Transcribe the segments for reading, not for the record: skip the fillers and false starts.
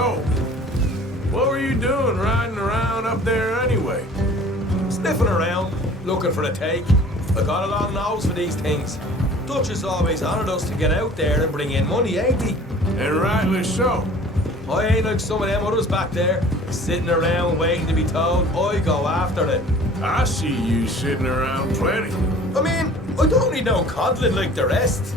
So, what were you doing riding around up there anyway? Sniffing around, looking for a take. I got a long nose for these things. Dutch has always honoured us to get out there and bring in money, ain't he? And rightly so. I ain't like some of them others back there, sitting around waiting to be told. I go after it. I see you sitting around plenty. I mean, I don't need no coddling like the rest.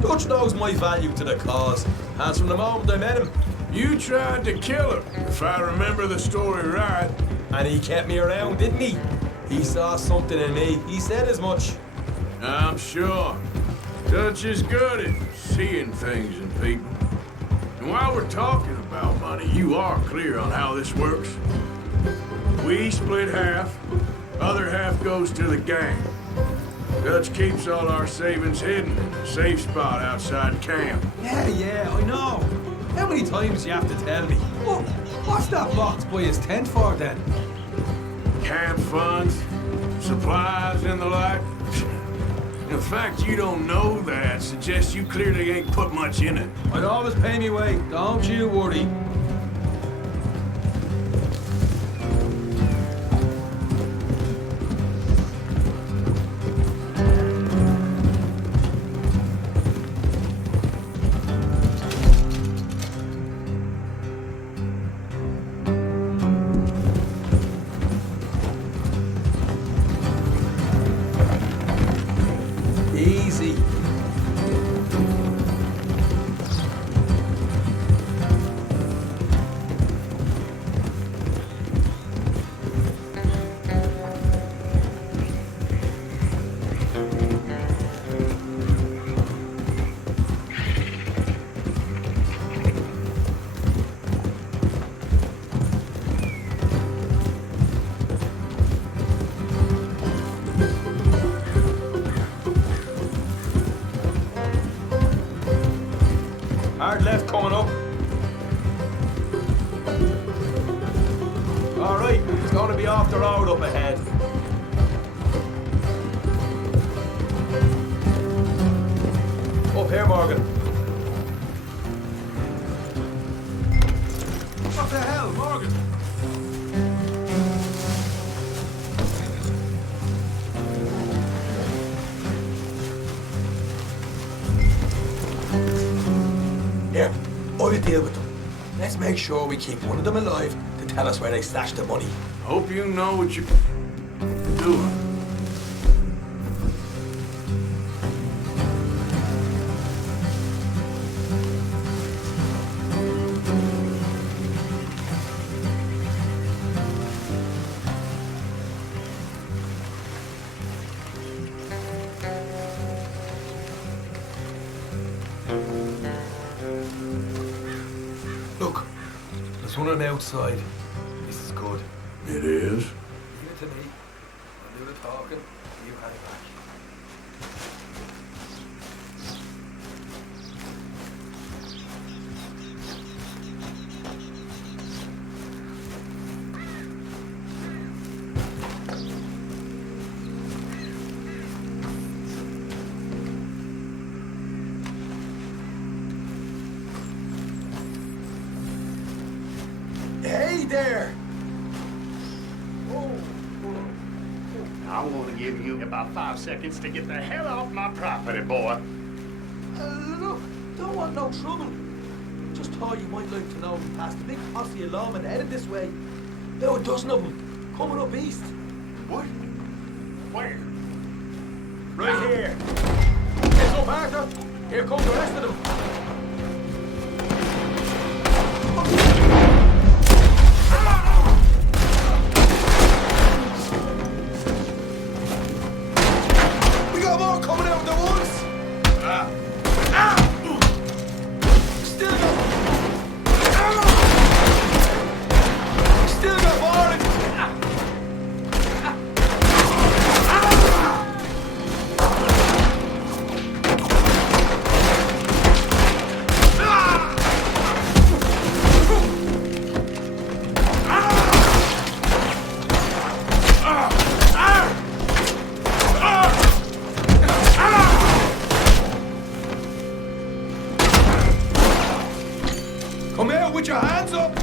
Dutch knows my value to the cause, as from the moment I met him. You tried to kill him, if I remember the story right. And he kept me around, didn't he? He saw something in me. He said as much. I'm sure. Dutch is good at seeing things in people. And while we're talking about money, you are clear on how this works. We split half, other half goes to the gang. Dutch keeps all our savings hidden in a safe spot outside camp. Yeah, I know. How many times do you have to tell me? Well, what's that box by his tent for then? Camp funds, supplies, and the like. The fact you don't know that suggests you clearly ain't put much in it. I'd always pay me way, don't you worry. Easy. Hard left coming up. All right, it's going to be off the road up ahead. Up here, Morgan. What the hell, Morgan? Here, I'll deal with them. Let's make sure we keep one of them alive to tell us where they stashed the money. Hope you know what you're doing. Look, there's one on the outside. This is good. It is? Leave it to me. I'll do the talking. You hand it back. Hey there! I'm going to give you about 5 seconds to get the hell off my property, boy. Look, don't want no trouble. Just thought you might like to know we passed a big posse of lawmen headed this way. About a dozen of them, coming up east. What? Where? Right here. Here's up, Arthur. Here come the rest of them. We got more coming out of the woods. Still got more. your hands up!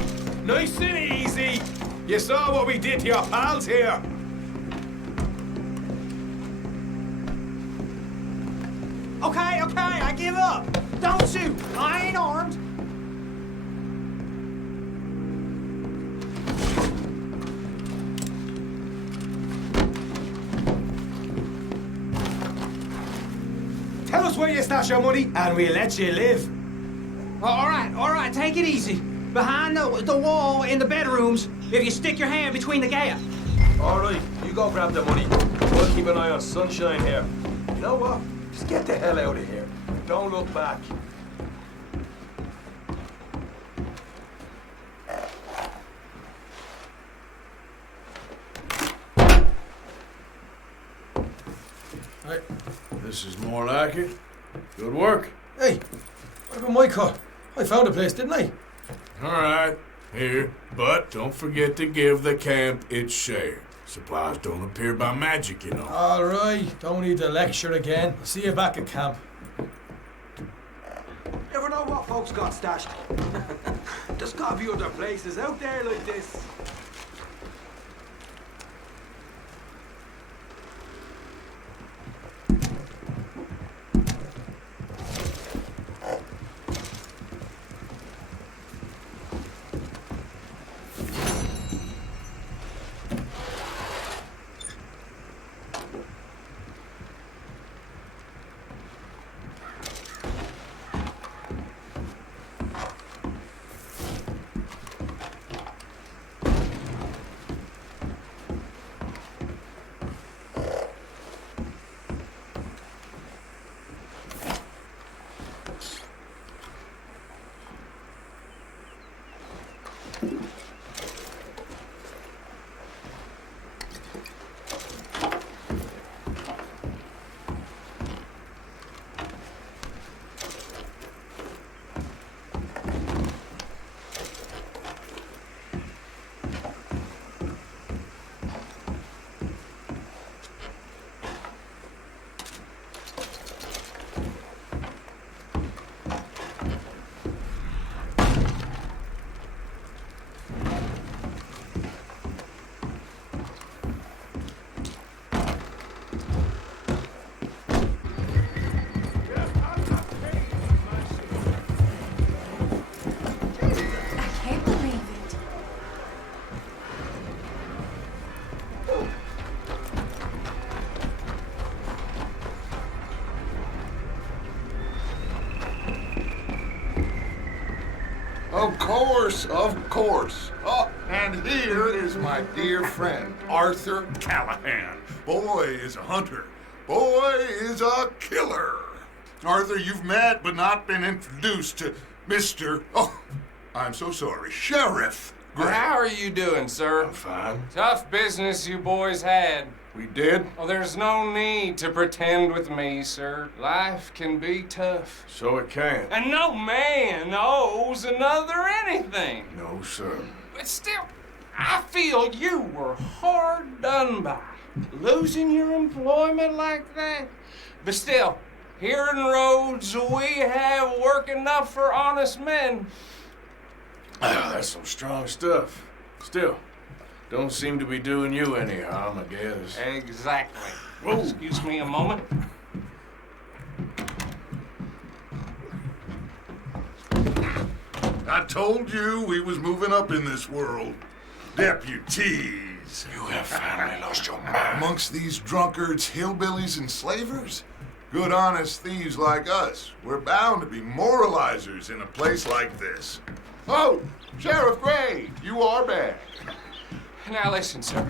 Nice and easy! You saw what we did to your pals here! Okay, I give up. Don't shoot. I ain't armed. Tell us where you stash your money, and we'll let you live. All right, take it easy. Behind the wall in the bedrooms, if you stick your hand between the gap. All right, you go grab the money. We'll keep an eye on Sunshine here. You know what? Just get the hell out of here. Don't look back. Hey, this is more like it. Good work. Hey, what about my car? I found a place, didn't I? All right, here. But don't forget to give the camp its share. Supplies don't appear by magic, you know. All right, don't need to lecture again. I'll see you back at camp. Never know what folks got stashed. There's gotta be other places out there like this. Of course. Oh, and here is my dear friend, Arthur Callahan. Boy is a hunter. Boy is a killer. Arthur, you've met but not been introduced to Mr. Oh, I'm so sorry, Sheriff Gray. How are you doing, sir? I'm fine. Tough business you boys had. We did? Well, there's no need to pretend with me, sir. Life can be tough. So it can. And no man owes another anything. No, sir. But still, I feel you were hard done by. Losing your employment like that. But still, here in Rhodes, we have work enough for honest men. Ah, that's some strong stuff. Still, don't seem to be doing you any harm, I guess. Exactly. Whoa. Excuse me a moment. I told you we was moving up in this world. Deputies. You have finally lost your mind. Amongst these drunkards, hillbillies, and slavers? Good honest thieves like us. We're bound to be moralizers in a place like this. Oh, Sheriff Gray, you are back. Now listen, sir.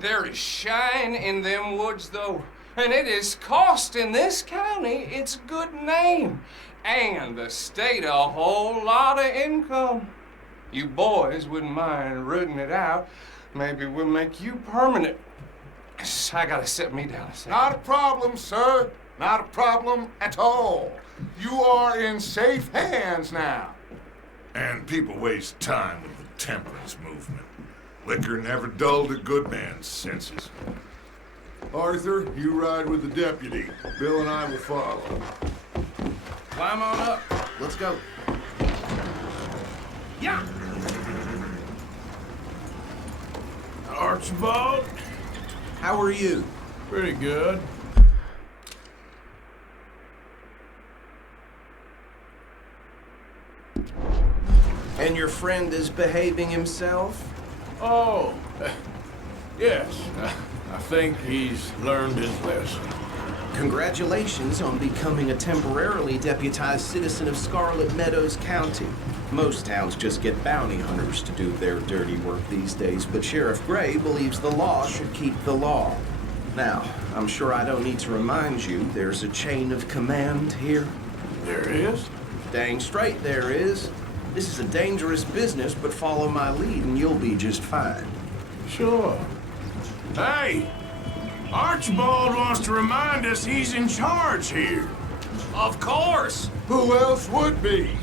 There is shine in them woods, though, and it is costing this county its good name and the state a whole lot of income. You boys wouldn't mind rooting it out. Maybe we'll make you permanent. I gotta sit me down a second. Not a problem, sir. Not a problem at all. You are in safe hands now. And people waste time with the temperance movement. Liquor never dulled a good man's senses. Arthur, you ride with the deputy. Bill and I will follow. Climb on up. Let's go. Yeah. Archibald? How are you? Pretty good. And your friend is behaving himself? Oh, yes. I think he's learned his lesson. Congratulations on becoming a temporarily deputized citizen of Scarlet Meadows County. Most towns just get bounty hunters to do their dirty work these days, but Sheriff Gray believes the law should keep the law. Now, I'm sure I don't need to remind you there's a chain of command here. There is? Dang straight there is. This is a dangerous business, but follow my lead and you'll be just fine. Sure. Hey! Archibald wants to remind us he's in charge here. Of course! Who else would be?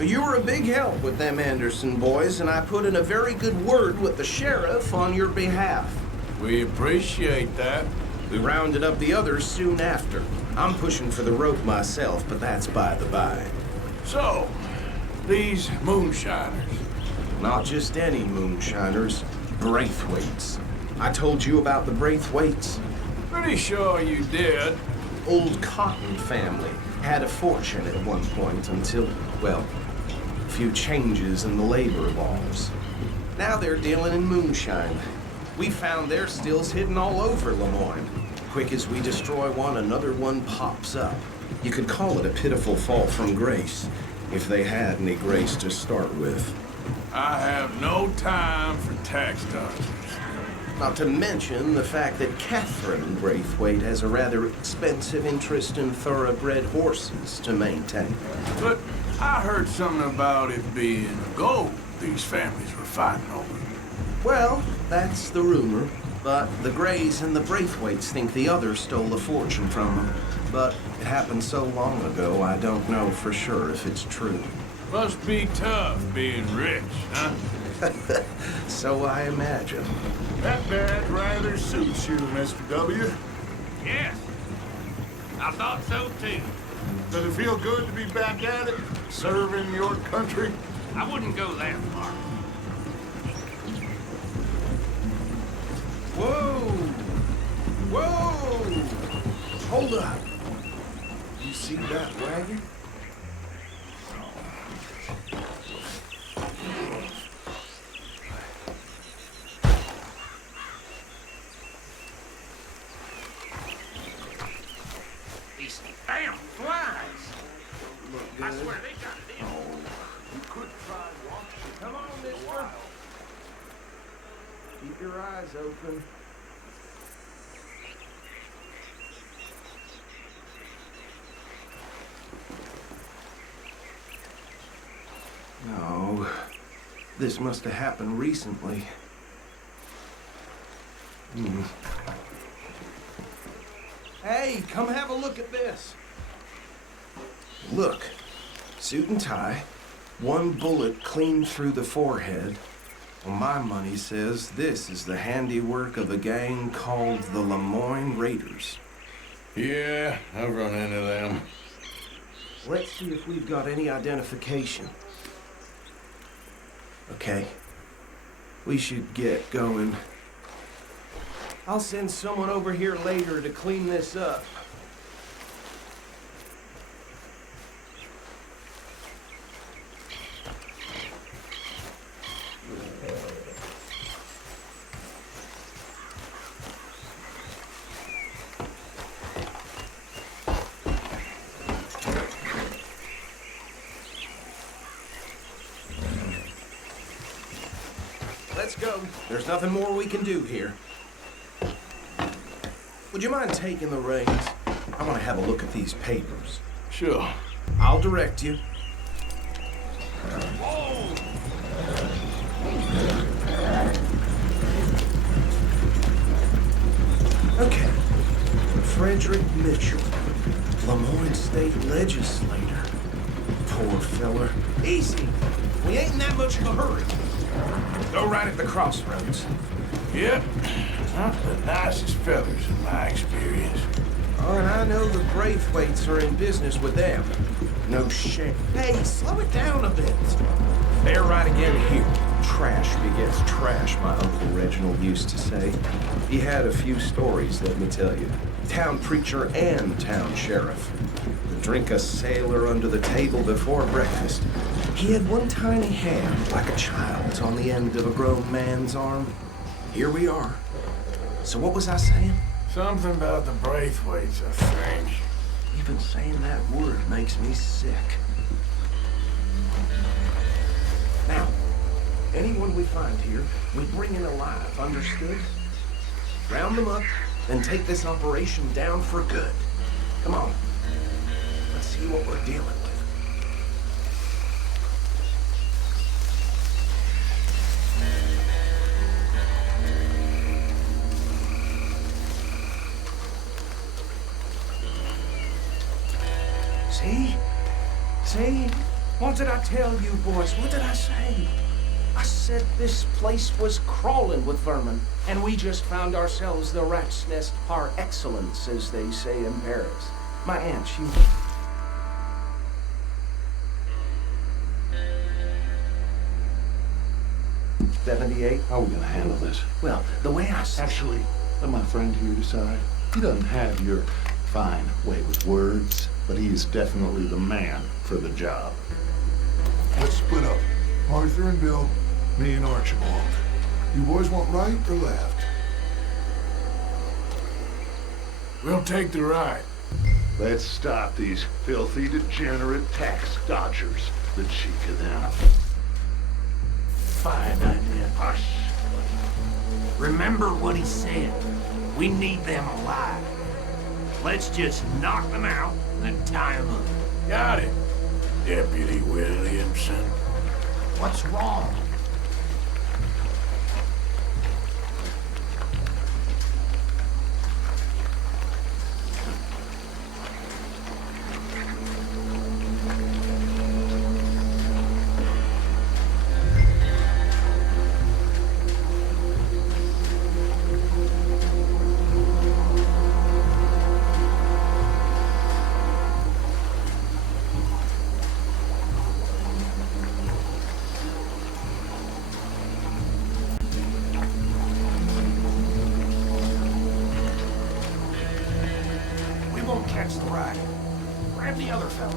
You were a big help with them Anderson boys, and I put in a very good word with the sheriff on your behalf. We appreciate that. We rounded up the others soon after. I'm pushing for the rope myself, but that's by the by. So, these moonshiners. Not just any moonshiners, Braithwaites. I told you about the Braithwaites. Pretty sure you did. Old Cotton family had a fortune at one point until, well, a few changes in the labor laws. Now they're dealing in moonshine. We found their stills hidden all over Lemoyne. Quick as we destroy one, another one pops up. You could call it a pitiful fall from grace, if they had any grace to start with. I have no time for tax dodgers. Not to mention the fact that Catherine Braithwaite has a rather expensive interest in thoroughbred horses to maintain. But I heard something about it being gold these families were fighting over. Well, that's the rumor. But the Grays and the Braithwaites think the others stole the fortune from them. But it happened so long ago, I don't know for sure if it's true. Must be tough being rich, huh? So I imagine. That badge rather suits you, Mr. W. Yes. I thought so too. Does it feel good to be back at it, serving your country? I wouldn't go that far. Whoa! Whoa! Hold up. You see that wagon? These damn flies. I swear they got it in. You could try watching. Come on, mister. Keep your eyes open. No. This must have happened recently. Hey, come have a look at this. Look. Suit and tie. One bullet clean through the forehead. Well, my money says this is the handiwork of a gang called the Lemoyne Raiders. Yeah, I've run into them. Let's see if we've got any identification. Okay. We should get going. I'll send someone over here later to clean this up. Let's go. There's nothing more we can do here. Would you mind taking the reins? I want to have a look at these papers. Sure. I'll direct you. Okay. Frederick Mitchell, Lemoyne State Legislator. Poor feller. Easy. We ain't in that much of a hurry. Go right at the crossroads. Yep. Not the nicest fellas in my experience. Oh, and I know the Braithwaites are in business with them. No shame. Hey, slow it down a bit. They're right again here. Trash begets trash, my Uncle Reginald used to say. He had a few stories, let me tell you. Town preacher and town sheriff. Would drink a sailor under the table before breakfast. He had one tiny hand, like a child's, on the end of a grown man's arm. Here we are. So what was I saying? Something about the Braithwaites, I think. Even saying that word makes me sick. Now, anyone we find here, we bring in alive, understood? Round them up, then take this operation down for good. Come on. Let's see what we're dealing with. See? See? What did I tell you, boys? What did I say? I said this place was crawling with vermin, and we just found ourselves the rat's nest par excellence, as they say in Paris. My aunt, she... "78? How are we gonna handle this? Well, the way I said... Actually, let my friend here decide. He doesn't have your fine way with words, but he is definitely the man for the job. Let's split up. Arthur and Bill, me and Archibald. You boys want right or left? We'll take the right. Let's stop these filthy, degenerate tax dodgers. The cheek of them. Fine idea. Hush. Remember what he said. We need them alive. Let's just knock them out and tie them up. Got it, Deputy Williamson. What's wrong? Catch the ride. Grab the other fella.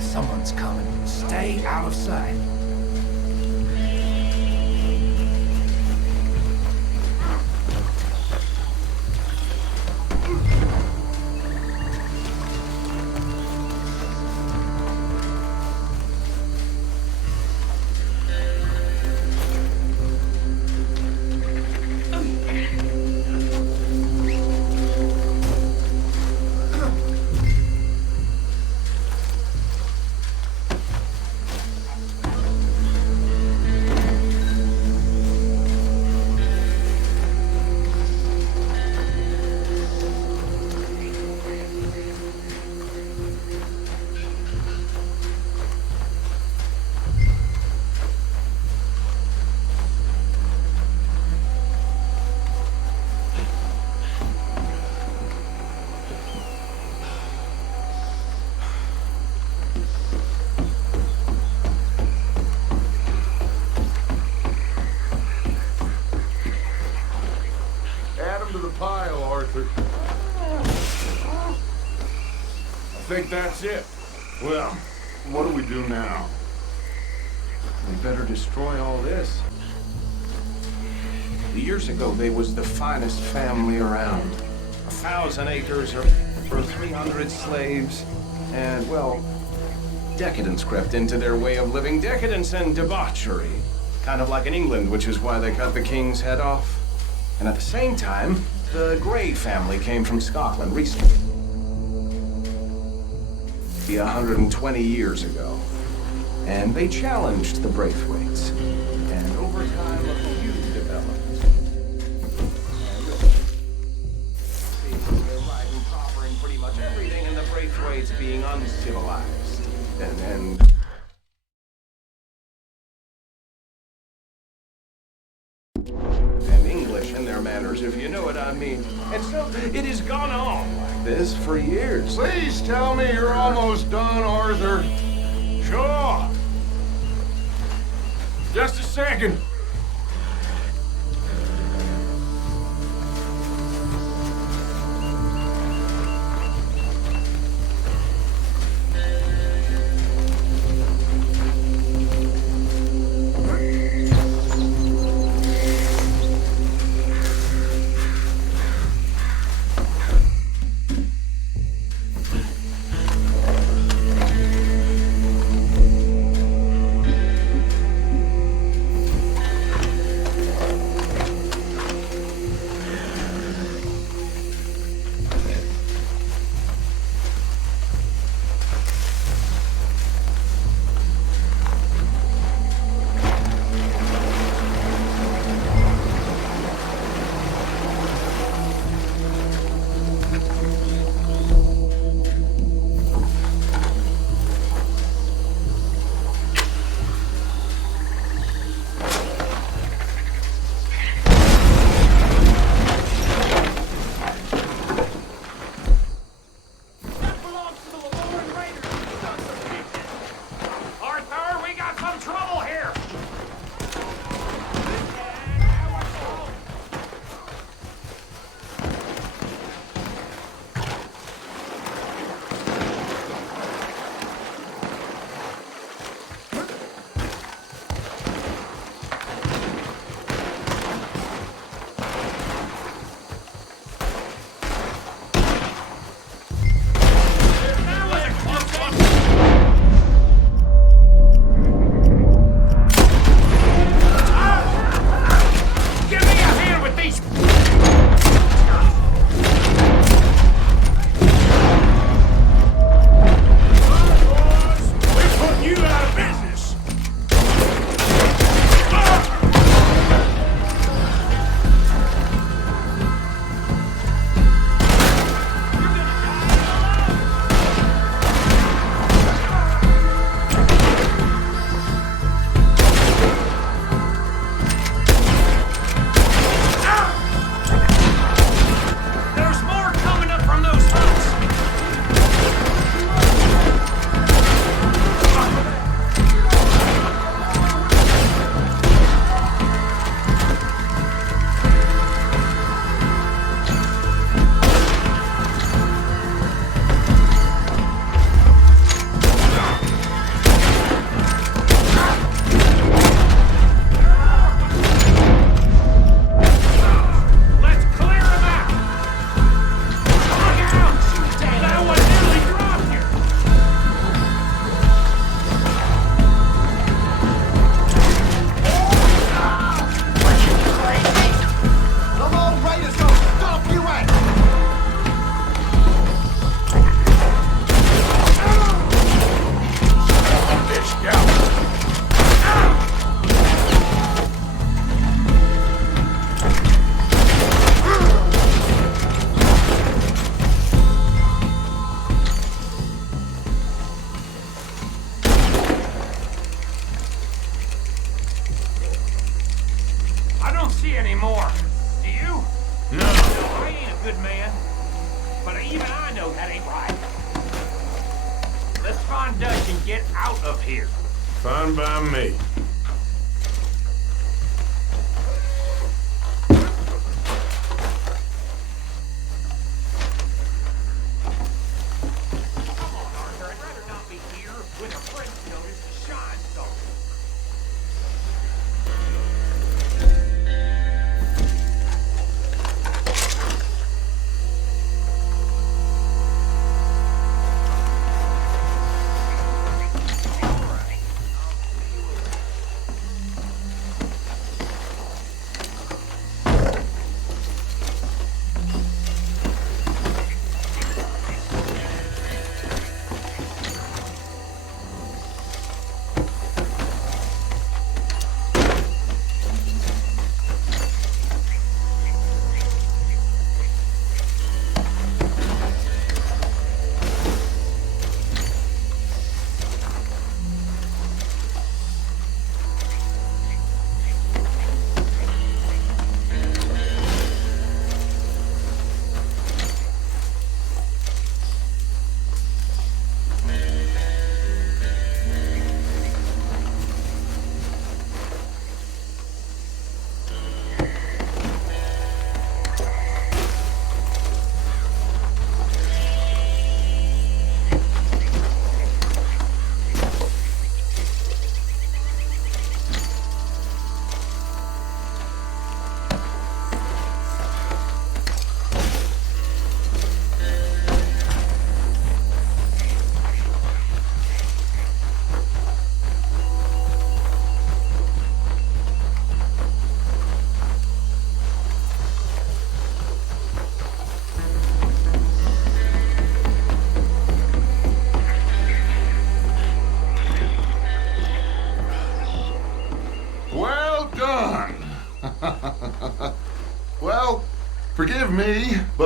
Someone's coming. Stay out of sight. Add 'em to the pile, Arthur. I think that's it. Well, what do we do now? We better destroy all this. Years ago, they was the finest family around. 1,000 acres for 300 slaves. And, well, decadence crept into their way of living. Decadence and debauchery. Kind of like in England, which is why they cut the king's head off. And at the same time, the Grey family came from Scotland recently. maybe 120 years ago. And they challenged the Braithwaites. And over time, a feud developed. They're right and proper in pretty much everything, and the Braithwaites being uncivilized. And English in their manners, if you know what I mean. And so it has gone on like this for years. Please tell me you're almost done, Arthur. Sure. Just a second. Fine by me.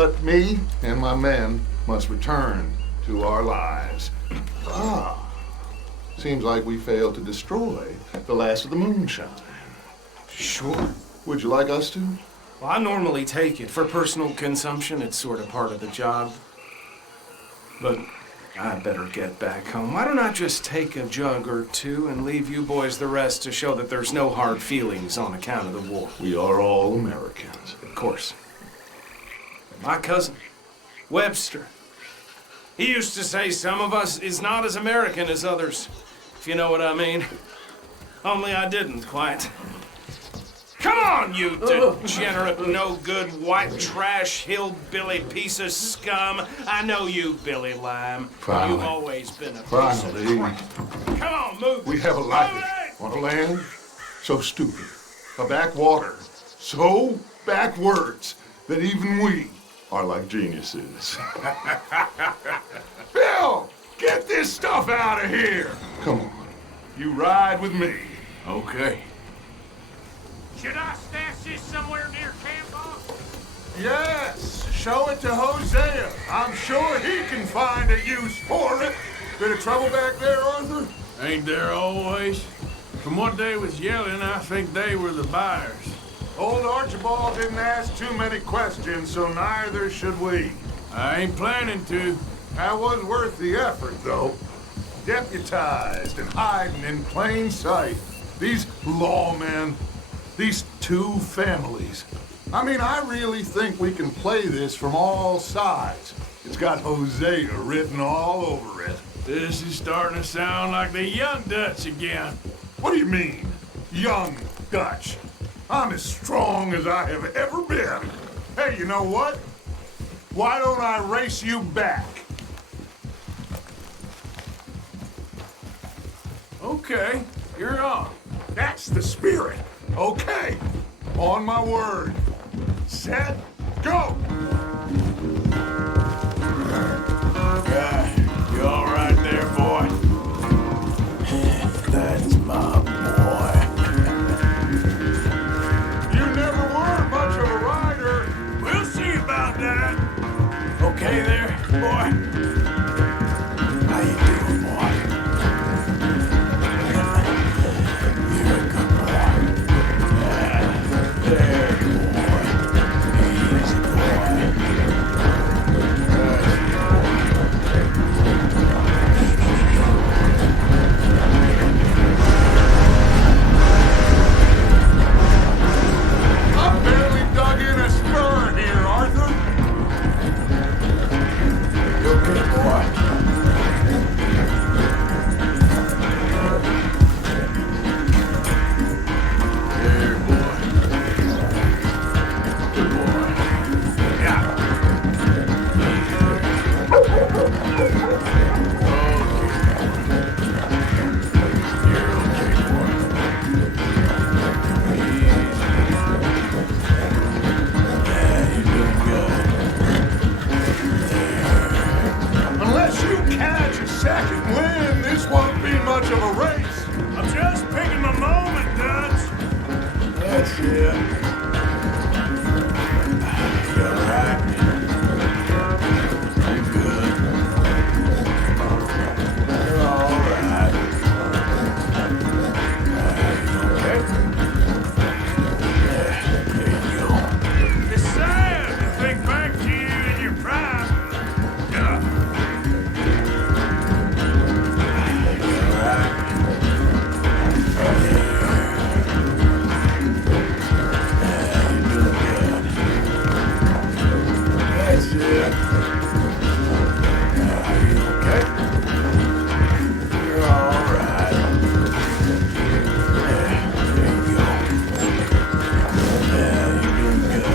But me and my men must return to our lives. Seems like we failed to destroy the last of the moonshine. Sure. Would you like us to? Well, I normally take it. For personal consumption, it's sort of part of the job. But I better get back home. Why don't I just take a jug or two and leave you boys the rest to show that there's no hard feelings on account of the war? We are all Americans. Of course. My cousin, Webster, he used to say some of us is not as American as others, if you know what I mean. Only I didn't quite. Come on, you degenerate, no-good, white trash, hillbilly piece of scum. I know you, Billy Lime. Finally. You've always been a piece Finally. of crap. Come on, move. We have a life on a land so stupid, a backwater so backwards that even we are like geniuses. Bill, get this stuff out of here. Come on, you ride with me. Okay. Should I stash this somewhere near camp, boss? Yes, show it to Hosea. I'm sure he can find a use for it. Bit of trouble back there, Arthur? Ain't there always? From what they was yelling, I think they were the buyers. Old Archibald didn't ask too many questions, so neither should we. I ain't planning to. That was worth the effort, though. Deputized and hiding in plain sight. These lawmen, these two families. I mean, I really think we can play this from all sides. It's got Hosea written all over it. This is starting to sound like the Young Dutch again. What do you mean, young Dutch? I'm as strong as I have ever been. Hey, you know what? Why don't I race you back? Okay, you're on. That's the spirit. Okay, on my word. Set, go! You all right there, boy? That's my boy. You never were much of a rider. We'll see about that. Okay there, boy? How you doing, boy? You're a good boy. There, boy. Easy, boy. I barely dug in a spur here, Arthur. You okay, boy? There, boy. Good boy. Yeah. You're okay, boy. Yeah, you're doing good. Unless you catch a second wind, this won't be much of a race. I'm just picking my moment, Dutch. That's it. You all right? You good? You're all right. You okay? There you go. It's sad to think back to you in your prime. Yeah. You all right? You're doing good. That's it. You okay? You're all right. There you go. Yeah, you're doing good.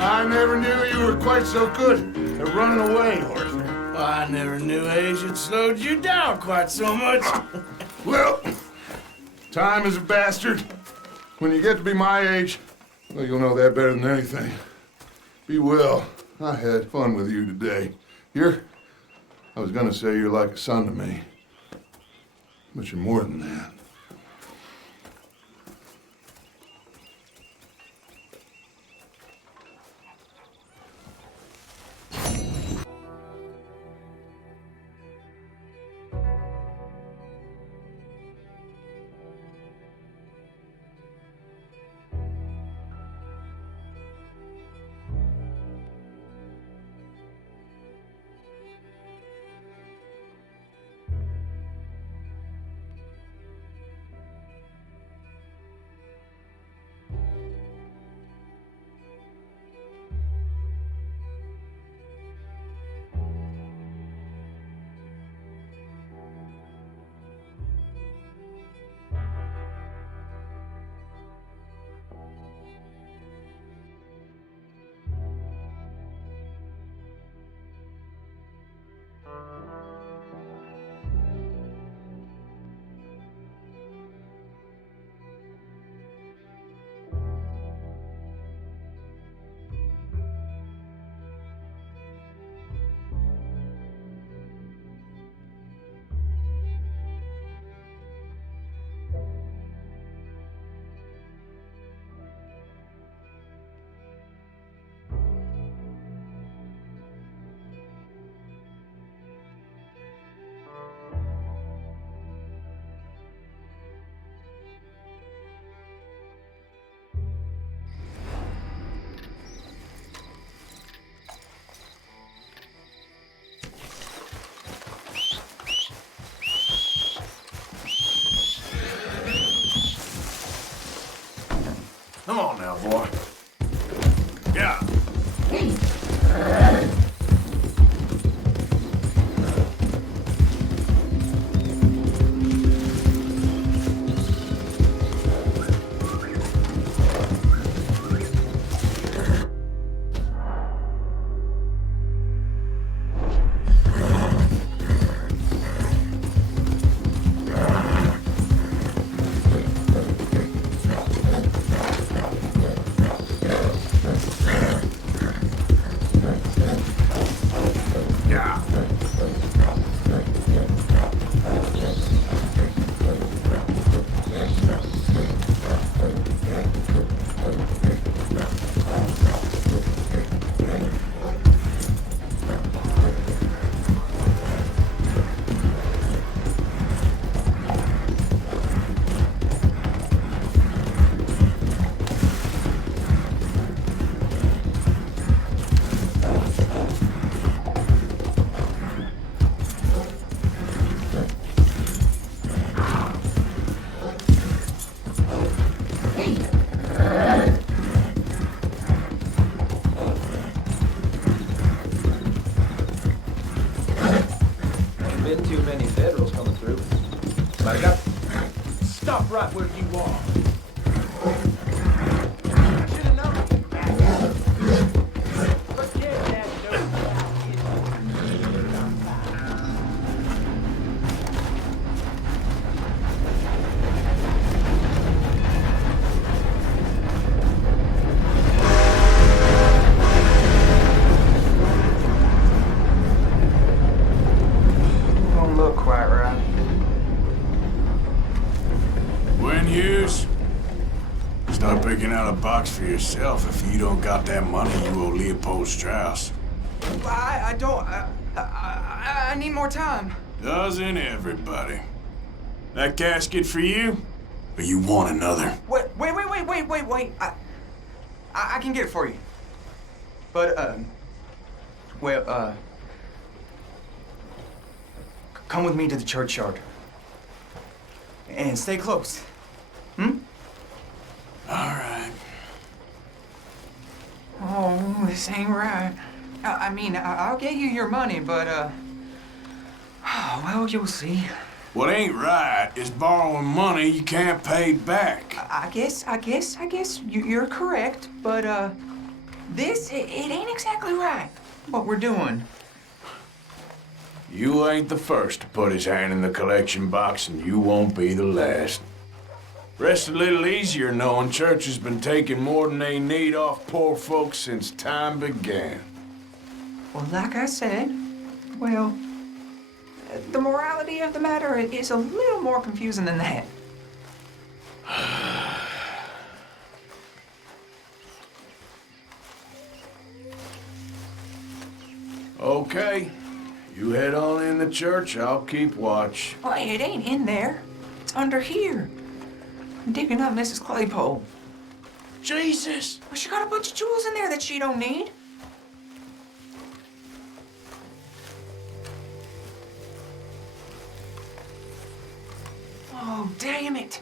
I never knew you were quite so good at running away, Arthur. I never knew age had slowed you down quite so much. Well, time is a bastard. When you get to be my age, well, you'll know that better than anything. Be well. I had fun with you today. I was gonna say you're like a son to me, but you're more than that. boy. Yeah. Been too many Federals coming through. But I got... Stop right where you are. Should've known. Forget that Don't look quite right. Gwen Hughes, start picking out a box for yourself if you don't got that money you owe Leopold Strauss. I don't. I need more time. Doesn't everybody? That casket for you? Or you want another? Wait. I can get it for you. But, come with me to the churchyard. And stay close. Hmm? All right. Oh, this ain't right. I'll get you your money, but, well, you'll see. What ain't right is borrowing money you can't pay back. I guess you're correct, but, it ain't exactly right, what we're doing. You ain't the first to put his hand in the collection box, and you won't be the last. Rest a little easier knowing church has been taking more than they need off poor folks since time began. Well, like I said, well, the morality of the matter is a little more confusing than that. Okay. You head on in the church, I'll keep watch. Well, it ain't in there. It's under here. I'm digging up Mrs. Claypole. Jesus! Well, she got a bunch of jewels in there that she don't need. Oh, damn it.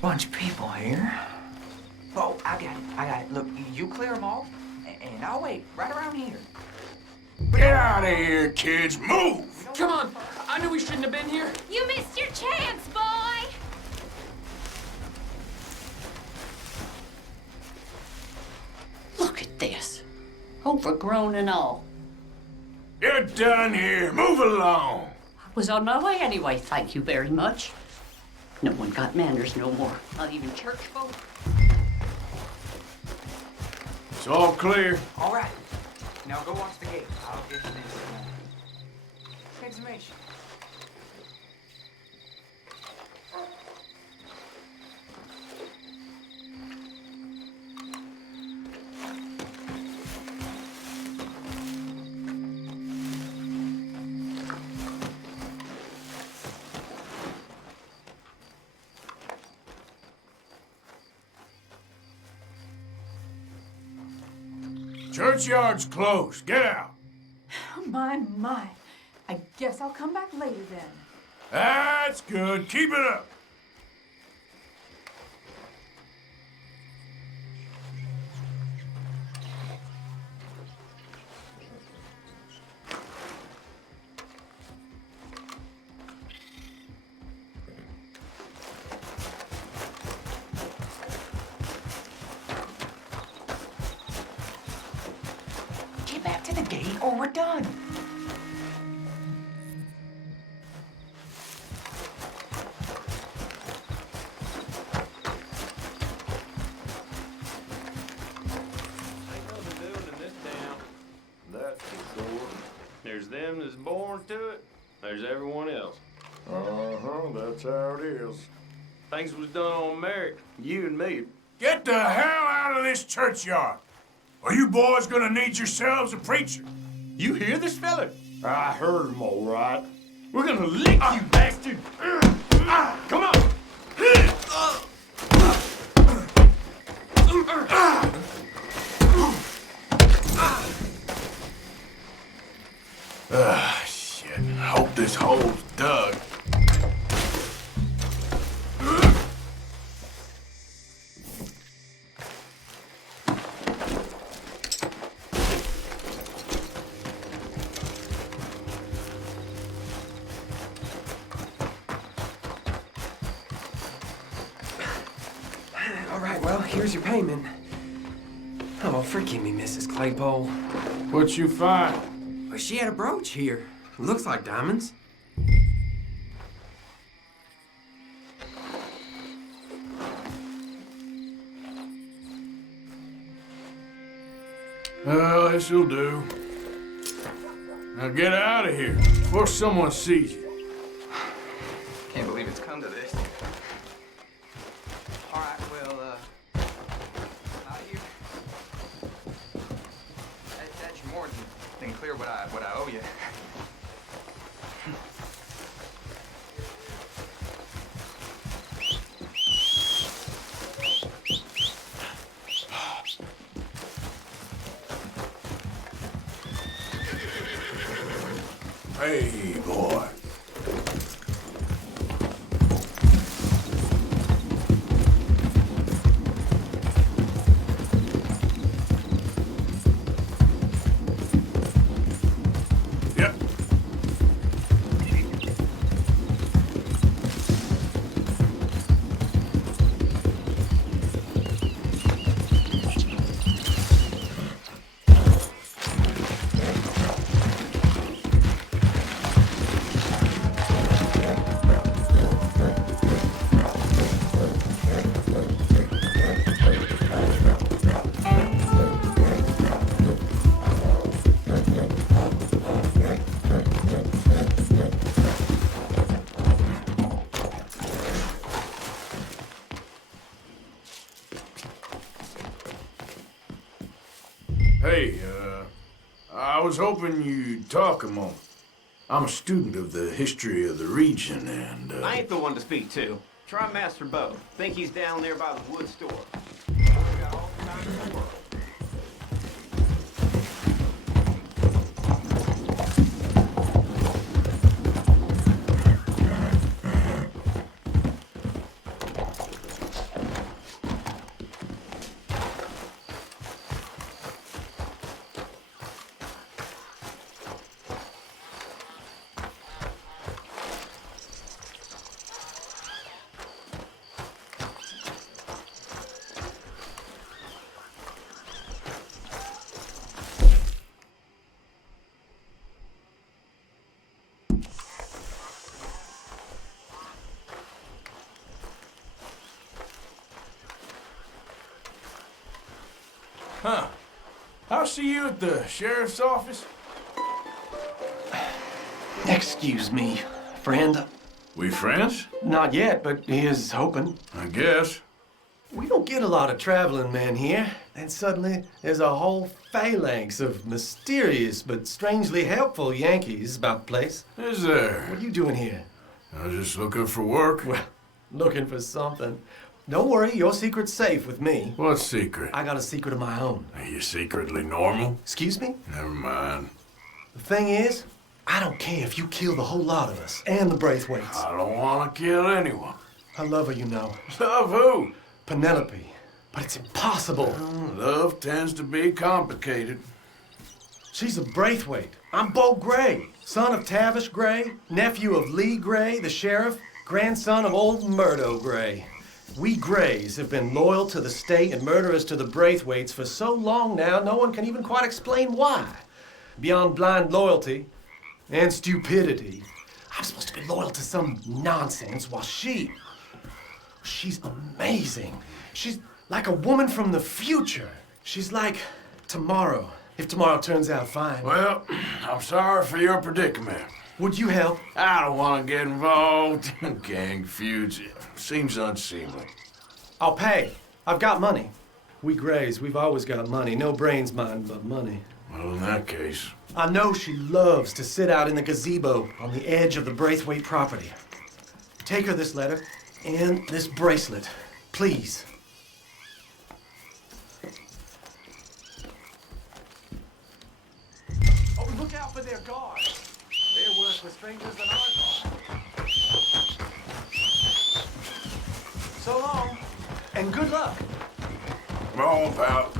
Bunch of people here. Oh, I got it. Look, you clear them off, and I'll wait right around here. Get out of here, kids! Move! Come on! I knew we shouldn't have been here. You missed your chance, boy! Look at this. Overgrown and all. You're done here. Move along. I was on my way anyway, thank you very much. No one got manners no more. Not even church folk. It's all clear. All right. Now go watch the gate. I'll get you this exhumation. Churchyard's closed. Get out. My. I guess I'll come back later then. That's good. Keep it up. Get back to the gate or we're done. That's for sure. There's them that's born to it. There's everyone else. Uh-huh, that's how it is. Things was done on merit. You and me. Get the hell out of this churchyard. Are you boys gonna need yourselves a preacher? You hear this fella? I heard him all right. We're gonna lick you, bastard! Come on! Shit. Hope this hole's dug. All right, well, here's your payment. Oh, forgive me, Mrs. Claypole. What you find? Well, she had a brooch here. Looks like diamonds. Well, this'll do. Now get out of here before someone sees you. Can't believe it's come to this. All right, well, out here. That's more than clear what I owe you. Hey, boy. Yep. Hey, I was hoping you'd talk a moment. I'm a student of the history of the region, and, I ain't the one to speak to. Try Master Bo. Think he's down there by the wood store. Huh. I'll see you at the sheriff's office. Excuse me, friend. We friends? Not yet, but he is hoping. I guess. We don't get a lot of traveling men here. And suddenly, there's a whole phalanx of mysterious but strangely helpful Yankees about the place. Is there? What are you doing here? I was just looking for work. Well, looking for something. Don't worry, your secret's safe with me. What secret? I got a secret of my own. Are you secretly normal? Excuse me? Never mind. The thing is, I don't care if you kill the whole lot of us and the Braithwaites. I don't want to kill anyone. I love her, you know. Love who? Penelope. But it's impossible. Love tends to be complicated. She's a Braithwaite. I'm Beau Gray, son of Tavish Gray, nephew of Lee Gray, the sheriff, grandson of old Murdo Gray. We Grays have been loyal to the state and murderers to the Braithwaites for so long now, no one can even quite explain why. Beyond blind loyalty and stupidity, I'm supposed to be loyal to some nonsense while she's amazing. She's like a woman from the future. She's like tomorrow, if tomorrow turns out fine. Well, I'm sorry for your predicament. Would you help? I don't want to get involved in gang feuds. Seems unseemly. I'll pay. I've got money. We Grays, we've always got money. No brains, mind, but money. Well, in that case... I know she loves to sit out in the gazebo on the edge of the Braithwaite property. Take her this letter and this bracelet, please. Oh, look out for their guards. They're worse with strangers than ours are. So long, and good luck. Come on, pal.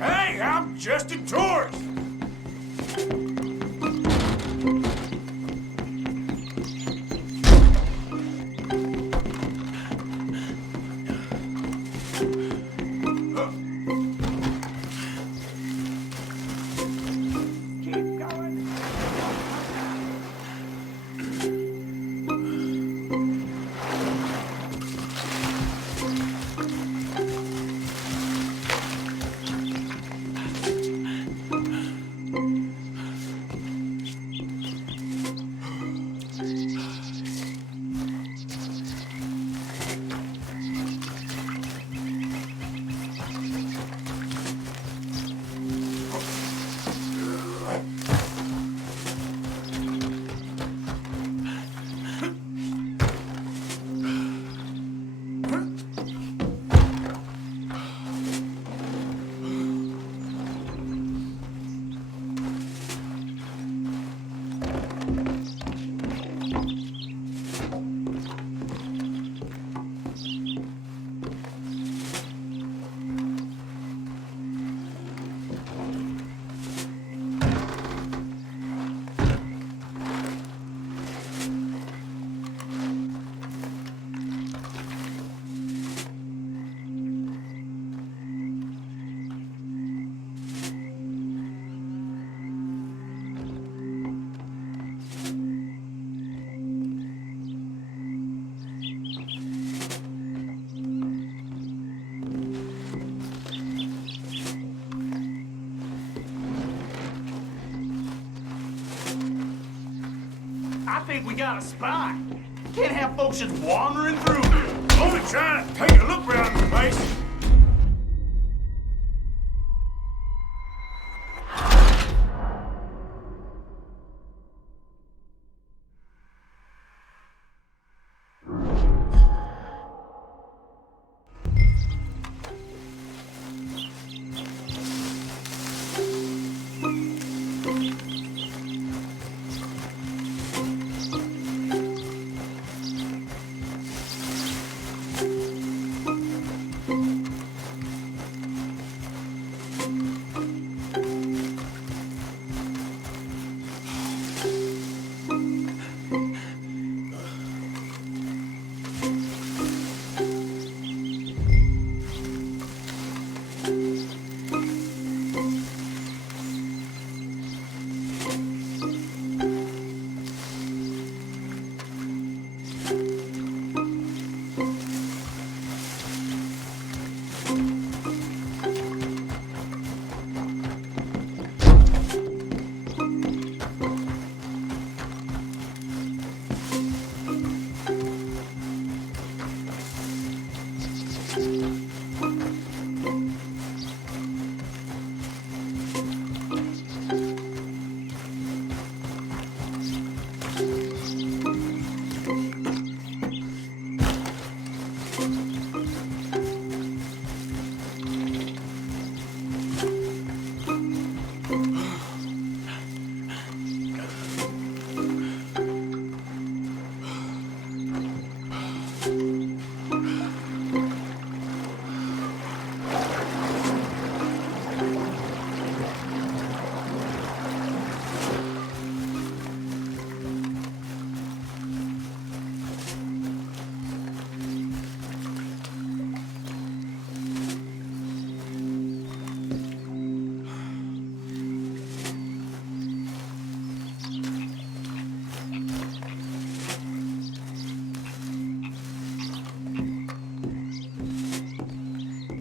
Hey, I'm just a tourist. I think we got a spy. Can't have folks just wandering through. Only trying to take a look around the place.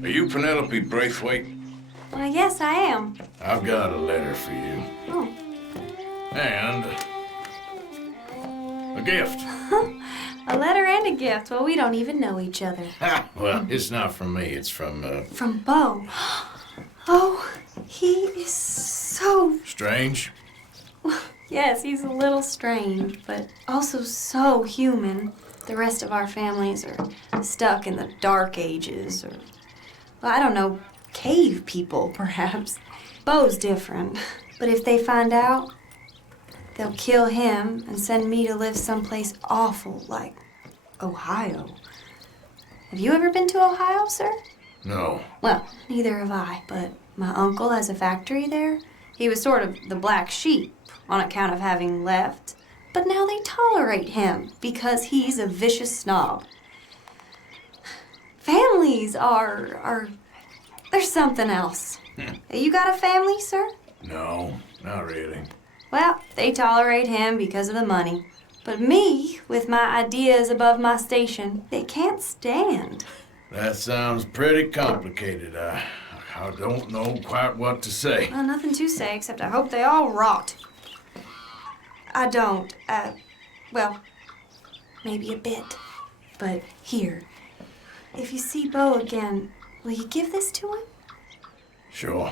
Are you Penelope Braithwaite? Well, yes, I am. I've got a letter for you. Oh. And a gift. A letter and a gift. Well, we don't even know each other. Well, it's not from me. It's from, From Bo. Oh, he is so... Strange? Yes, he's a little strange, but also so human. The rest of our families are stuck in the dark ages, or, well, I don't know, cave people, perhaps. Bo's different, but if they find out, they'll kill him and send me to live someplace awful like Ohio. Have you ever been to Ohio, sir? No. Well, neither have I, but my uncle has a factory there. He was sort of the black sheep on account of having left, but now they tolerate him because he's a vicious snob. Families are there's something else. You got a family, sir? No, not really. Well, they tolerate him because of the money. But me, with my ideas above my station, they can't stand. That sounds pretty complicated. I don't know quite what to say. Well, nothing to say, except I hope they all rot. I don't. Well, maybe a bit. But here, if you see Bo again, will you give this to him? Sure.